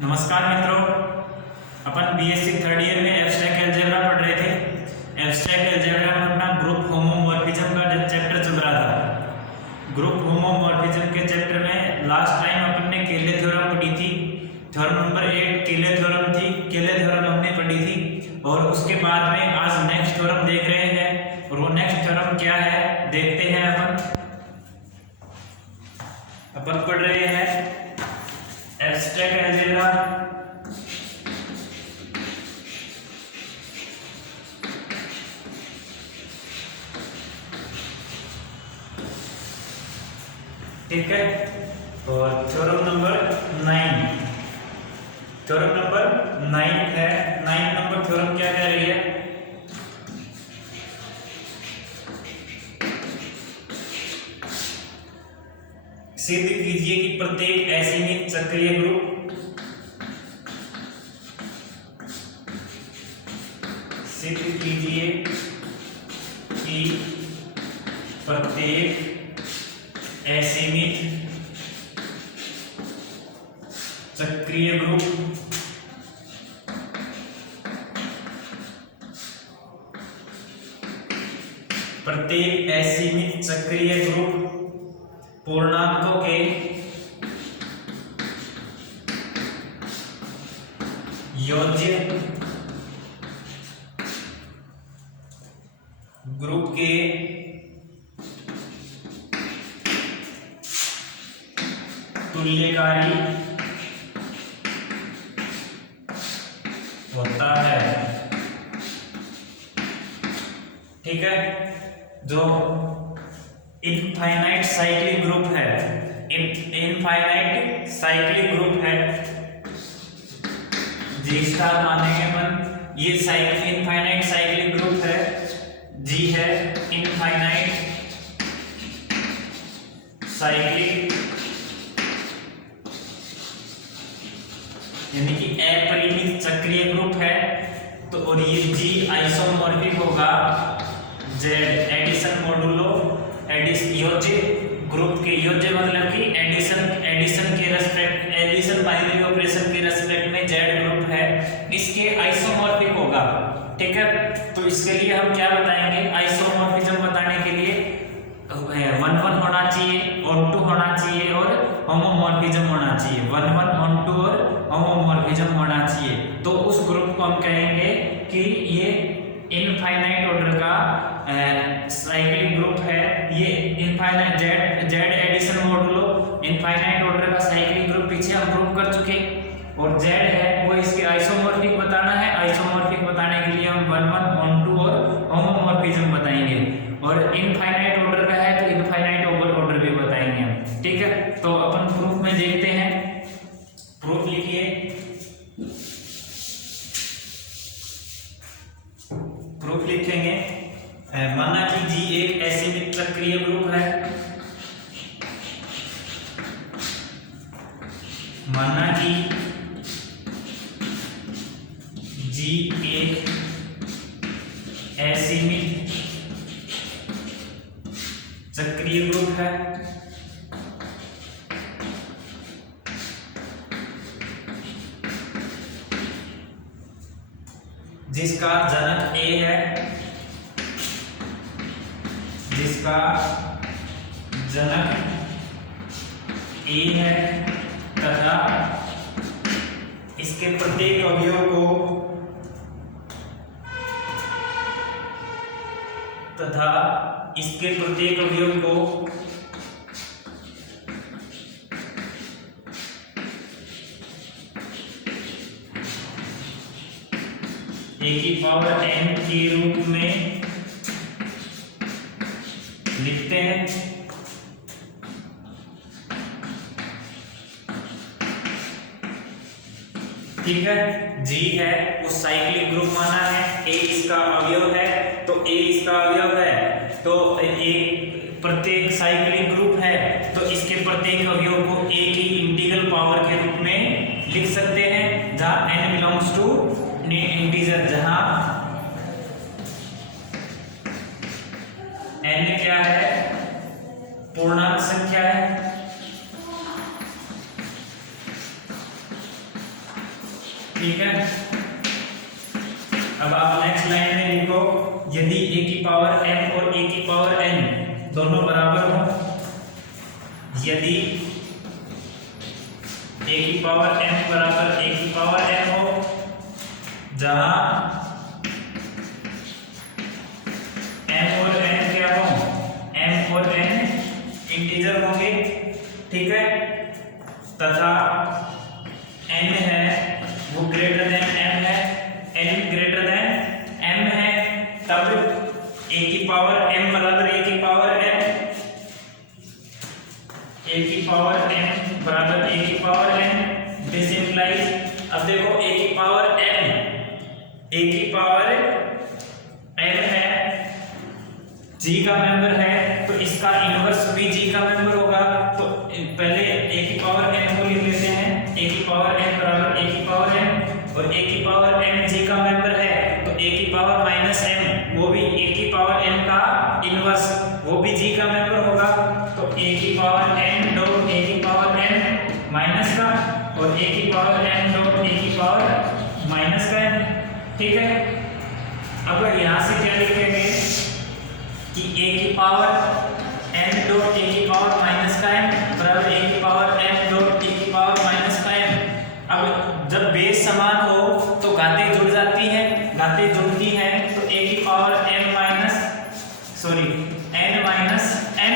नमस्कार मित्रों, अपन BSc third year में एब्स्ट्रैक्ट अलजेब्रा पढ़ रहे थे। एब्स्ट्रैक्ट अलजेब्रा में अपना ग्रुप होमोमॉर्फिज्म का चैप्टर चल रहा था। ग्रुप होमोमॉर्फिज्म के चैप्टर में लास्ट टाइम अपन ने केले थ्योरम पढ़ी थी। थ्योरम नंबर 8 केले थ्योरम थी। केले थ्योरम हमने पढ़ी थी और उसके बाद में आज नेक्स्ट थ्योरम देख रहे हैं। और वो नेक्स्ट थ्योरम क्या है देखते हैं। अपन पढ़ रहे हैं एब्स्ट्रैक्ट अलजेब्रा। ठीक है, और थ्योरम नंबर 9, थ्योरम नंबर 9 है। 9 नंबर थ्योरम क्या कह रही है? सिद्ध कीजिए कि प्रत्येक असीमित चक्रीय ग्रुप सिद्ध कीजिए कि प्रत्येक असीमित चक्रीय ग्रुप प्रत्येक असीमित चक्रीय ग्रुप पूर्णांकों के योज्य ग्रुप के तुल्यकारी होता है। ठीक है, जो इनफाइनाइट साइक्लिक ग्रुप है, इनफाइनाइट साइक्लिक ग्रुप है, जी स्टार मानेंगे अपन। ये इनफाइनाइट साइक्लिक ग्रुप है, जी है इनफाइनाइट साइक्लिक यानी कि अपरिमित चक्रीय ग्रुप है। तो और ये जी आइसोमॉर्फिक होगा जेड एडिशन मॉडुलो योज्य ग्रुप के योज्य मतलब कि एडिशन के रेस्पेक्ट एडिशन बाइनरी ऑपरेशन के रेस्पेक्ट में जेड ग्रुप है, इसके आइसोमॉर्फिक होगा। ठीक है, तो इसके लिए हम क्या बताएंगे? आइसोमॉर्फिज्म बताने के लिए 1 1 होना चाहिए, ऑन टू होना चाहिए और होमोमॉर्फिज्म होना चाहिए। 1 1 ऑन टू और होमोमॉर्फिज्म होना चाहिए। तो उस ग्रुप को हम कहेंगे कि ये इनफाइनाइट ऑर्डर का साइक्लिक ग्रुप है। ये infinite Z addition modulo infinite order का साइक्लिक ग्रुप पीछे हम प्रूव कर चुके। और जेड है वो इसके आइसोमॉर्फिक बताना है। आइसोमॉर्फिक बताने के लिए हम 1 1 ऑन टू और होमोमॉर्फिज्म बताएंगे। और इनफाइनाइट ऑर्डर का है तो इनफाइनाइट ऑर्डर भी बताएंगे हम। ठीक है, तो अपन प्रूफ में देखते हैं। प्रूफ लिखिए। प्रूफ लिखेंगे, माना कि जी एक असीमित चक्रीय ग्रुप है। माना कि जी एक असीमित चक्रीय ग्रुप है। जिसका जनक ए है, जिसका जनक ए है तथा इसके प्रत्येक अवयव को ए की पावर n के रूप में लिखते हैं। ठीक है, जी है उस साइक्लिक ग्रुप माना है, ए इसका अवयव है, तो ए इसका अवयव है, तो एक प्रत्येक साइक्लिक ग्रुप है तो इसके प्रत्येक अवयव को ए की इंटीग्रल पावर के रूप में लिख सकते हैं, जहां n बिलोंग्स टू इंटीजर, जहां n क्या है? पूर्णांक संख्या है। ठीक है। अब आप नेक्स्ट लाइन में लिखो, यदि a की पावर m और a की पावर n दोनों बराबर हो, यदि a की पावर m बराबर a की पावर n हो, जहां m और n क्या हो, m और n इंटीजर होंगे, ठीक है, तथा n है वो ग्रेटर देन m है, n ग्रेटर देन m है, तब a की पावर m बराबर a की पावर n, a की पावर m बराबर a की पावर n। दिस इंप्लाइज, अब देखो a की पावर m है, g का मेंबर है, तो इसका इनवर्स भी g का मेंबर होगा। तो पहले a की पावर n को लिख लेते हैं, a की पावर n बराबर a की पावर m, और a की पावर m g का मेंबर है, तो a की पावर माइनस m वो भी a की पावर n का इनवर्स, वो भी g का मेंबर होगा। तो a की पावर n डॉट a की पावर n माइनस का, और a की पावर n डॉट a की पावर माइनस का n, ठीक है। अब यहाँ से क्या लिखेंगे कि a की पावर m डॉट a की पावर माइनस का m बराबर a की पावर m डॉट a की पावर माइनस का m। अब जब बेस समान हो तो घातें जुड़ जाती हैं, घातें जुड़ती हैं तो a की power n minus n minus m,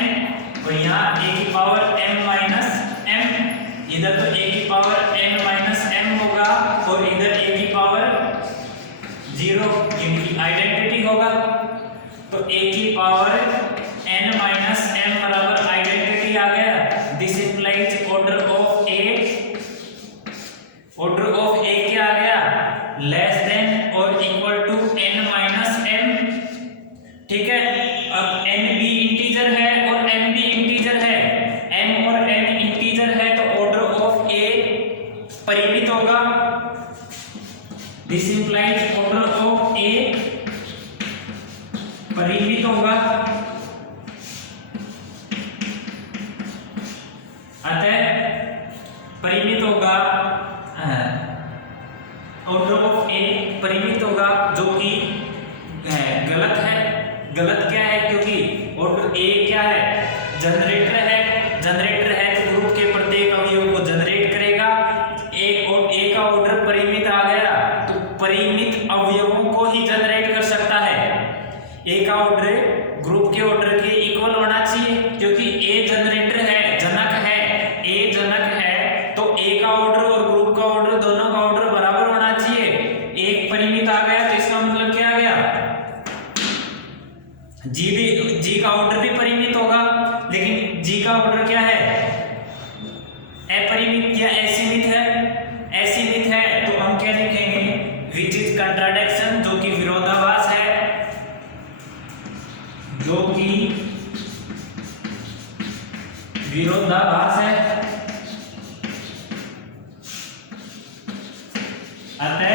और यहाँ a की पावर m माइनस m, इधर तो a की पावर n माइनस m होगा और इधर a की पावर 0, इनकी आइडेंटिटी होगा। तो a की पावर n माइनस m बराबर आइडेंटिटी आ गया। This implies order of a क्या आ गया, लेस देन और equal to n minus m, ठीक है। अब n भी इंटीजर है और m भी इंटीजर है, m और n इंटीजर है, तो ऑर्डर ऑफ a परिमित होगा। This implies order of a परिमित होगा। अतः परिमित होगा, ऑर्डर ऑफ a परिमित होगा, जो कि गलत है। गलत क्या है, क्योंकि ऑर्डर a क्या है, जनरेटर है तो ग्रुप के प्रत्येक अवयव को जनरेट करेगा। a का ऑर्डर परिमित आ गया तो परिमित अवयवों को ही जनरेट कर सकता है। a का ऑर्डर ग्रुप के ऑर्डर के इक्वल होना चाहिए, क्योंकि a जनरेटर है, जनक है, a जनक है, तो a का ऑर्डर और ग्रुप का ऑर्डर दोनों का ऑर्डर बराबर होना चाहिए। एक परिमित आ गया तो इसका मतलब क्या आ गया, g का ऑर्डर भी परिमित होगा, लेकिन g का ऑर्डर क्या है, अपरिमित या असीमित है। असीमित है तो हम क्या लिखेंगे, विच इज कंट्राडिक्शन, जो कि विरोधाभास है, जो कि विरोधाभास है। अतः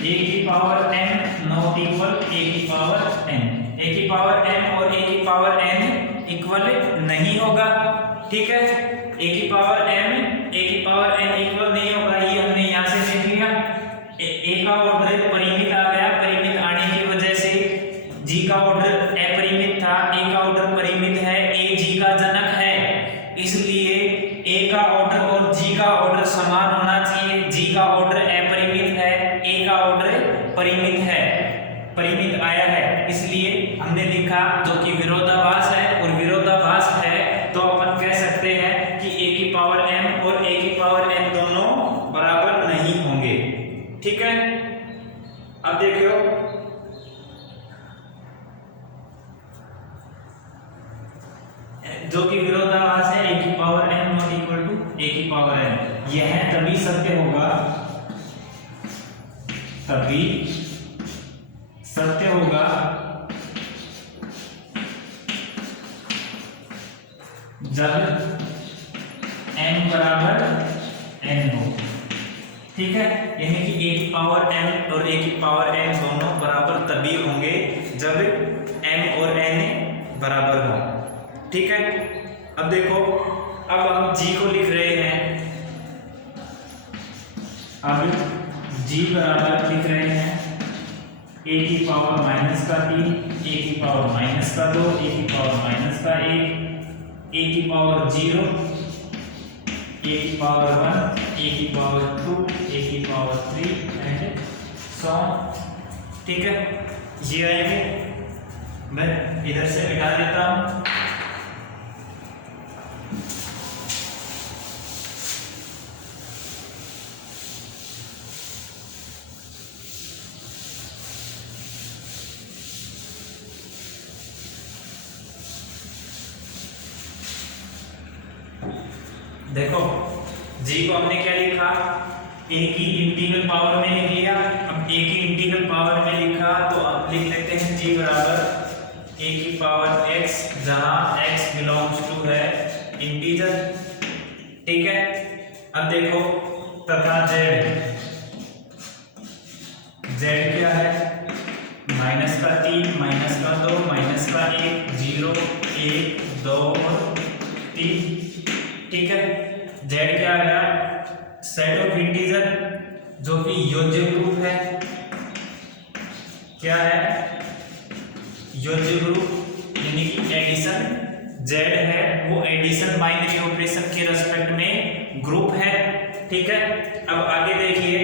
a की power n not equal a की पावर n, a की पावर m और a की पावर n इक्वल नहीं होगा, ठीक है। a की पावर m a की पावर n इक्वल नहीं होगा, ये हमने यहाँ से देख लिया। a का ऑर्डर परिमित आ गया, परिमित आने की वजह से g का ऑर्डर अपरिमित था, a का ऑर्डर परिमित है, a g का जनक है, इसलिए a का ऑर्डर और g का ऑर्डर समान होना चाहिए। g का ऑर्डर अपरिमित है, a का ऑर्डर परिमित है, परिमित आया है, इसलिए हमने लिखा जो कि विरोधाभास है। और विरोधाभास है तो अपन कह सकते हैं कि a की पावर m और a की पावर n दोनों बराबर नहीं होंगे, ठीक है। अब देखियो, जो कि विरोधाभास है, a की power m not equal to a की पावर n, यह तभी सत्य होगा, तभी सत्य होगा जब m बराबर n हो, ठीक है। यानी कि a की पावर m और a की पावर n दोनों बराबर तभी होंगे जब m और n बराबर हो, ठीक है। अब देखो, अब हम g को लिख रहे हैं, अब g बराबर लिख रहे हैं a की पावर माइनस का 3, a की पावर माइनस का 2, a की पावर माइनस का 1, a की पावर 0, a की पावर 1, a की पावर 2, a की पावर 3 एंड सो ऑन। ठीक है, ये आएंगे। मैं इधर से मिटा देता हूं। देखो g को हमने क्या लिखा, a की इंटीग्रल पावर में लिख लिया। अब a की इंटीग्रल पावर में लिखा तो अब लिख लेते हैं g बराबर a की पावर x, जहां x बिलोंग्स टू है इंटीजर। ठीक है, अब देखो तथा z क्या है, माइनस का 3, माइनस का 2, माइनस का 1, 0, 1, 2 और 3। ठीक है, z क्या आ गया, सेट ऑफ इंटीजर जो कि योज्य ग्रुप है। क्या है, योज्य ग्रुप यानी कि एडिशन z है वो एडिशन बाइनरी ऑपरेशन के रेस्पेक्ट में ग्रुप है। ठीक है, अब आगे देखिए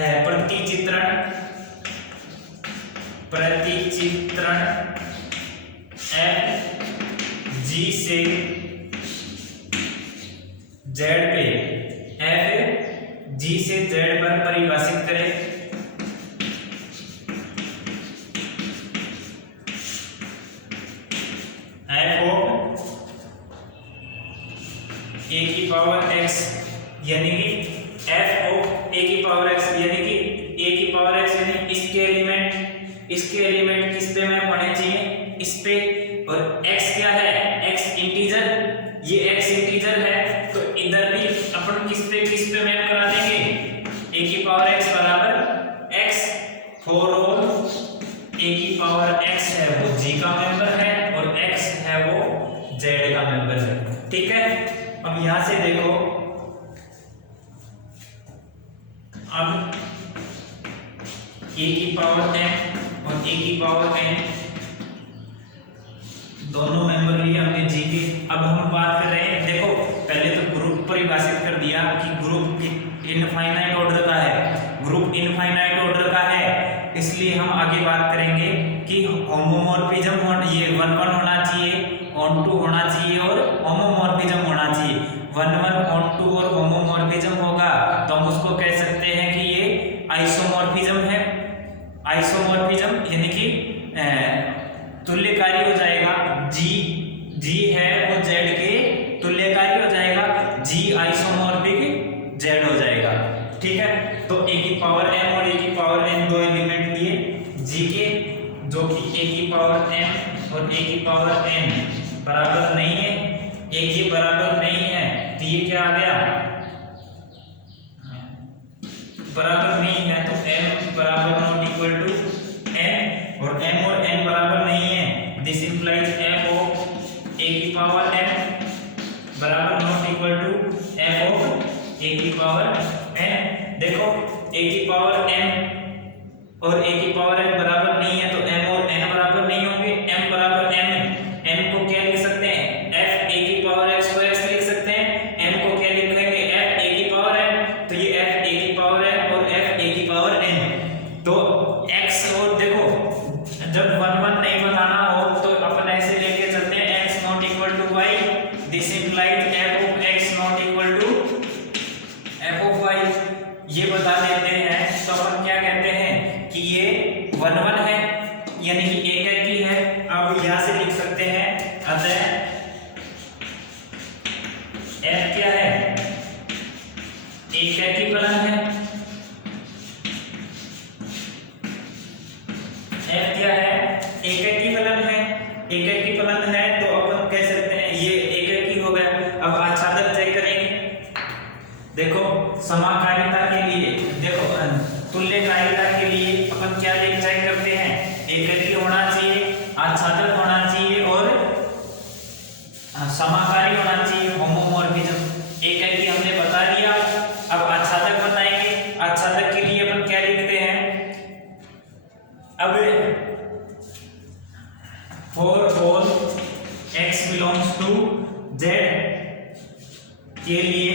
प्रतिचित्रण f g से z पे f g से z पर परिभाषित करें। f ऑफ a की पावर x यानी कि f ऑफ a की पावर x यानी कि a की पावर x यानी इसके एलिमेंट किस पे मैप होने चाहिए, इस पे। और x क्या है, x इंटीजर, ये x इंटीजर है तो इधर भी अपन किस पे मैप करा देंगे, a की पावर x बराबर x फॉर ऑल a की पावर x है वो g का मेंबर है और x है वो z का मेंबर है। ठीक है, अब यहां से देखो, अब a की पावर n और a की पावर n दोनों मेंबर लिए हमने g के। अब हम बात कर रहे हैं, देखो पहले तो ग्रुप परिभाषित कर दिया कि ग्रुप इनफाइनाइट ऑर्डर का है, ग्रुप इनफाइनाइट ऑर्डर का है, इसलिए हम आगे बात करेंगे कि होमोमॉर्फिज्म ये 1 1 होना चाहिए, ऑन टू होना चाहिए और होमोमॉर्फिज्म होना चाहिए। 1 1 ऑन टू और होमोमॉर्फिज्म होगा तो हम उसको कह सकते हैं कि ये आइसोमॉर्फिज्म है। आइसोमॉर्फिज्म यानी कि तुल्यकारी हो जाएगा, g है वो z के तुल्यकारी हो जाएगा, g आइसोमॉर्फिक z हो जाएगा। ठीक है, तो a की पावर m और a की पावर n दो एलिमेंट लिए g के, जो कि a की पावर m और a की पावर n बराबर नहीं है, एक ये बराबर नहीं है तो ये क्या आ गया, बराबर नहीं है तो m बराबर नॉट इक्वल टू n और m और n बराबर नहीं है, this implies f of a की पावर m बराबर not equal to f of a की पावर n। देखो a की पावर m और a की पावर n बराबर नहीं है तो m और n बराबर नहीं होंगे, m बराबर m को क्या लिख सकते हैं, f a की पावर x को x लिख सकते हैं, m को क्या लिखेंगे, f a की पावर m, तो ये f a की पावर m और f a की पावर n। तो x और देखो जब 1 1 नहीं बनाना हो तो अपन ऐसे लेके चलते हैं, x not equal to y, this implies f of x not equal to f of y, ये बता देते हैं तो अपन क्या कहते हैं कि ये 1 1 है यानी कि एक ही है। अब यहां से लिख सकते हैं अतः f क्या है, एक ही फलन है, f क्या है, एक ही फलन है, एक ही फलन है तो अपन कह सकते हैं ये एक ही हो गया। अब आच्छादक चेक करेंगे, देखो समाकारिता के लिए, देखो तुल्यकारिता के लिए अपन क्या चेक करते हैं, एक ही होना चाहिए, आच्छादक होना चाहिए और समाकारी होना चाहिए, होमोमॉर्फिज्म। एक ही हमने बता दिया, अब आच्छादक बताएंगे के लिए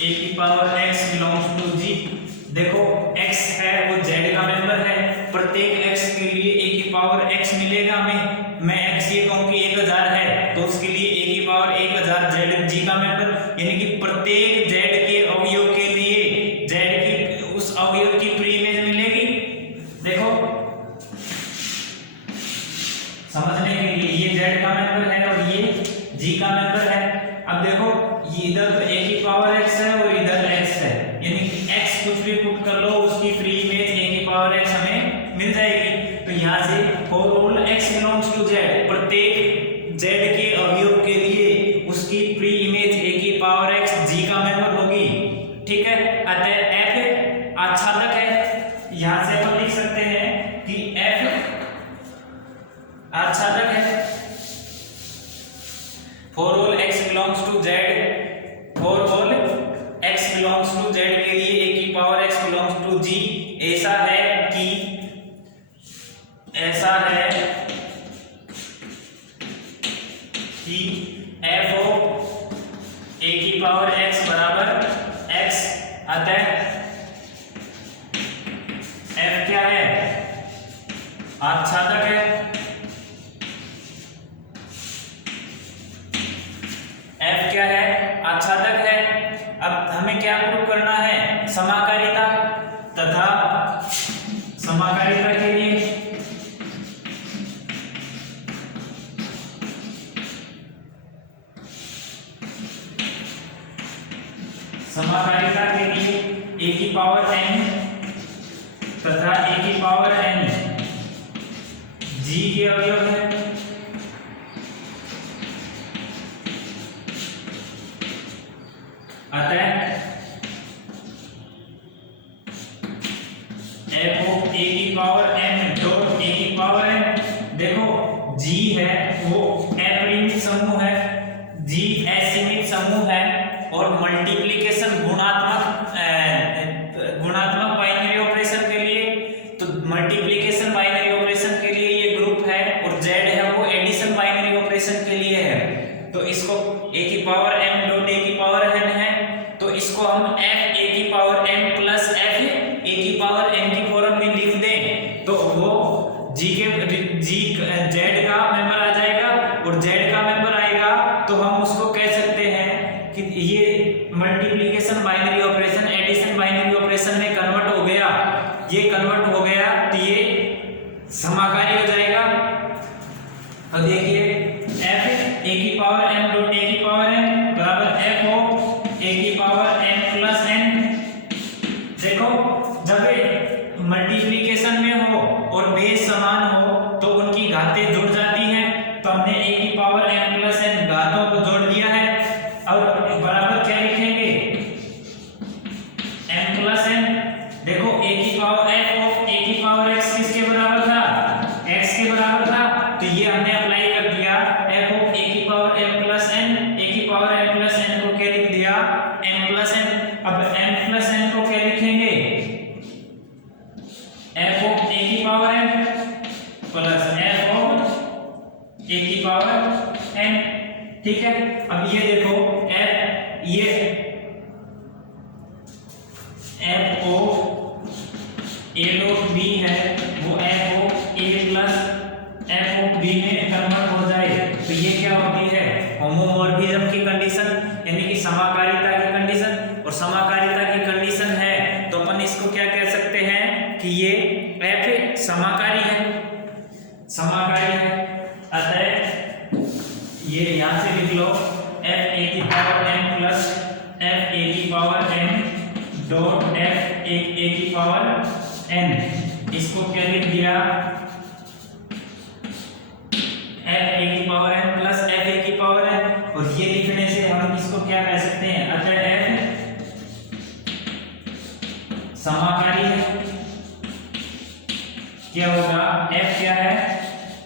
a की power x belongs to g। देखो x है वो z का मेंबर है, प्रत्येक x के लिए a की पावर x मिलेगा हमें। मैं x ये कहूं कि 1000 है तो उसके लिए a की पावर 1000 z g का मेंबर, यानी कि प्रत्येक z के अवयव के लिए z की उस अवयव की प्री इमेज मिलेगी। देखो समझने के लिए ये z का मेंबर है और ये g का मेंबर है। अब देखो ये इधर तो a की पावर x है और इधर x है, यानी कि x कुछ भी पुट कर लो उसकी फ्री इमेज a की पावर x हमें मिल जाएगी। तो यहाँ से for all x belongs to z, प्रत्येक z के अवयव के लिए उसकी प्री इमेज a की पावर x g का मेंबर होगी। ठीक है, अतः f आच्छादक है। यहाँ से अपन लिख सकते हैं कि f आच्छादक है। For all x belongs to z, for all x belongs to z के लिए a की power x belongs to g ऐसा है कि f ऑफ a की पावर x बराबर x। अतः f क्या है? आच्छादक है। f क्या है? आच्छादक है। अब हमें क्या प्रूव करना है? समाकारिता, तथा समाकारिता के लिए a की पावर n तथा a की पावर n g के अवयव है। अतः f ऑफ a की पावर n डॉट a की पावर n, देखो g है वो अपरिमित समूह है, g असीमित समूह है और मल्टीप्लिकेशन गुणात्मक बाइनरी ऑपरेशन के लिए, तो मल्टीप्लिकेशन बाइनरी ऑपरेशन के लिए ये ग्रुप है और z है वो एडिशन बाइनरी ऑपरेशन के लिए है। तो इसको a की पावर m डॉट a की पावर n है, तो इसको हम f a की power m plus f a की पावर n की फॉर्म में लिख दें तो वो z का मेंबर आ जाएगा और z का मेंबर आएगा तो हम उसको कह सकते हैं कि ये multiplication binary operation addition binary operation में कन्वर्ट हो गया। ये कन्वर्ट हो गया तो ये समाकारी हो जाएगा। तो देखिए f a की पावर m डॉट a की पावर n बराबर f ऑफ a की पावर n प्लस n। देखो जब मल्टीप्लिकेशन में हो और बेस समान हो तो उनकी घातें जुड़ जाती हैं, तो हमने a की पावर n प्लस n घातों को जोड़ दिया है। और बराबर क्या लिखेंगे? n plus n। देखो a की पावर f ऑफ a की पावर x किसके बराबर था? x के बराबर था, तो ये हमने अप्लाई कर दिया f ऑफ a की power m plus n, a की पावर m प्लस n को क्या लिख दिया? m plus n। अब m प्लस n को क्या लिखेंगे? f ऑफ a की power m plus f of a की पावर n। ठीक है, अब ये देखो f ये f of a dot b है वो f of a plus f of b में कन्वर्ट हो जाए तो ये क्या होती है? होमोमॉर्फिज्म की कंडीशन, यानी कि समाकारिता की कंडीशन। और समाकारिता की कंडीशन है तो अपन इसको क्या कह सकते हैं कि ये f समाकारी है, समाकारी है। अतः ये यहाँ से लिख लो f a की power n plus f a की power n dot f a की पावर n। इसको क्या लिख दिया? f a की power n plus f a की पावर n। और ये लिखने से हम इसको क्या कह सकते हैं? अतः f समाकारी है। क्या होगा? f क्या है?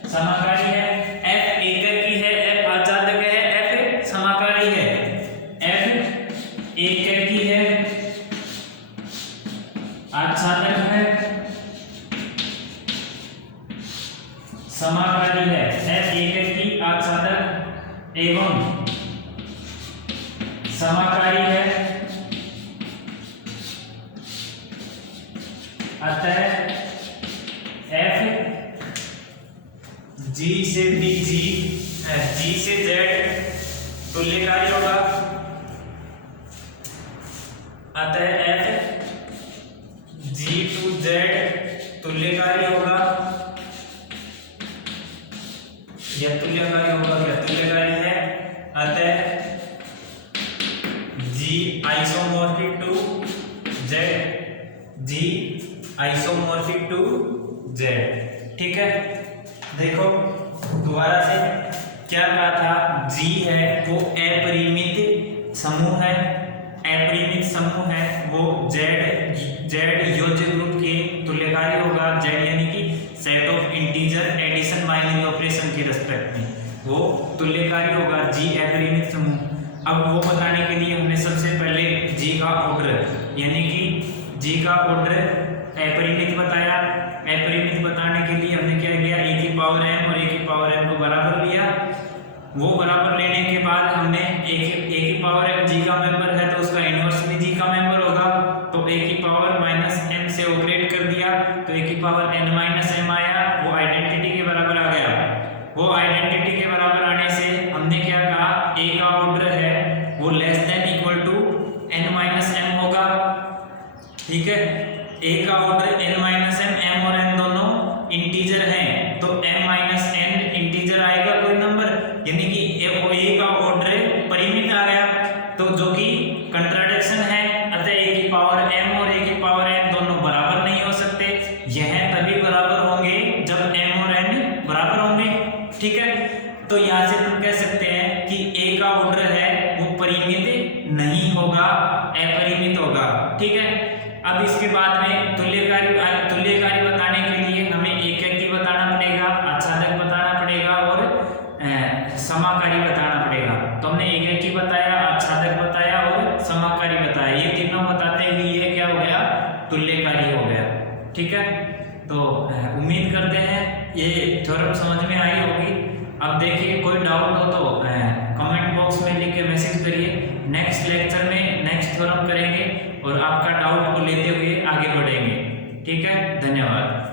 समाकारी है। f एकक की है, f आच्छादक है, f समाकारी है। f एकक की है, आच्छादक है, समाकारी है। f एकक की, आच्छादक एवं समाकारी है, अतः F G से BG G से Z तुल्यकारी होगा, अतः F G to Z तुल्यकारी होगा, यह तुल्यकारी होगा, क्या तुल्यकारी है, अतः G isomorphic to Z, G isomorphic to Z। ठीक है, देखो दोबारा से क्या कहा था, G है वो अपरिमित समूह है, अपरिमित समूह है, वो Z योज्य ग्रुप के तुल्यकारी होगा, Z यानी कि set of integer addition binary operation के रेस्पेक्ट में वो तुल्यकारी होगा, G अपरिमित समूह। अब वो बताने के लिए हमने सबसे पहले G का ऑर्डर यानी कि G का ऑर्डर अपरिमित बताया। अपरिमित बताने के लिए हमने क्या किया, a की पावर m और a की पावर n को बराबर लिया। वो बराबर लेने के बाद हमने a की पावर m G का मेंबर है तो उसका इनवर्स भी G का मेंबर होगा, तो a की पावर माइनस m से ऑपरेट कर दिया तो a की पावर n माइनस m आया, वो आइडेंटिटी के बराबर आ गया। वो आइडेंटिटी के बराबर आने से हमने क्या कहा, a का ऑर्डर है वो less than equal to n minus m होगा। ठीक है, a का ऑर्डर n माइनस m और n दोनों इंटीजर हैं तो m माइनस n इंटीजर आएगा कोई नंबर, यानी कि a का ऑर्डर परिमित आ गया, तो जो कि कंट्राडिक्शन है, अतः a की पावर m और a की पावर n दोनों बराबर नहीं हो सकते। यह तभी बराबर होंगे जब m और n बराबर होंगे। ठीक है, तो यहाँ से हम कह सकते हैं कि a का ऑर्डर है वो परिमित नहीं होगा, अपरिमित होगा। ठीक है, अब इसके बाद में तुल्यकारी बताने के लिए हमें एकैकी बताना पड़ेगा, आच्छादक बताना पड़ेगा और समाकारी बताना पड़ेगा। तो हमने एकैकी बताया, आच्छादक बताया और समाकारी बताया, ये तीनों बताते हुए ये क्या हो गया, तुल्यकारी हो गया। ठीक है, तो उम्मीद करते हैं ये थ्योरम समझ में आई होगी। अब देखिए कोई डाउट हो तो कमेंट बॉक्स में लिख के मैसेज करिए। नेक्स्ट लेक्चर में नेक्स्ट थ्योरम करेंगे और आपका डाउट को लेते हुए आगे बढ़ेंगे। ठीक है, धन्यवाद।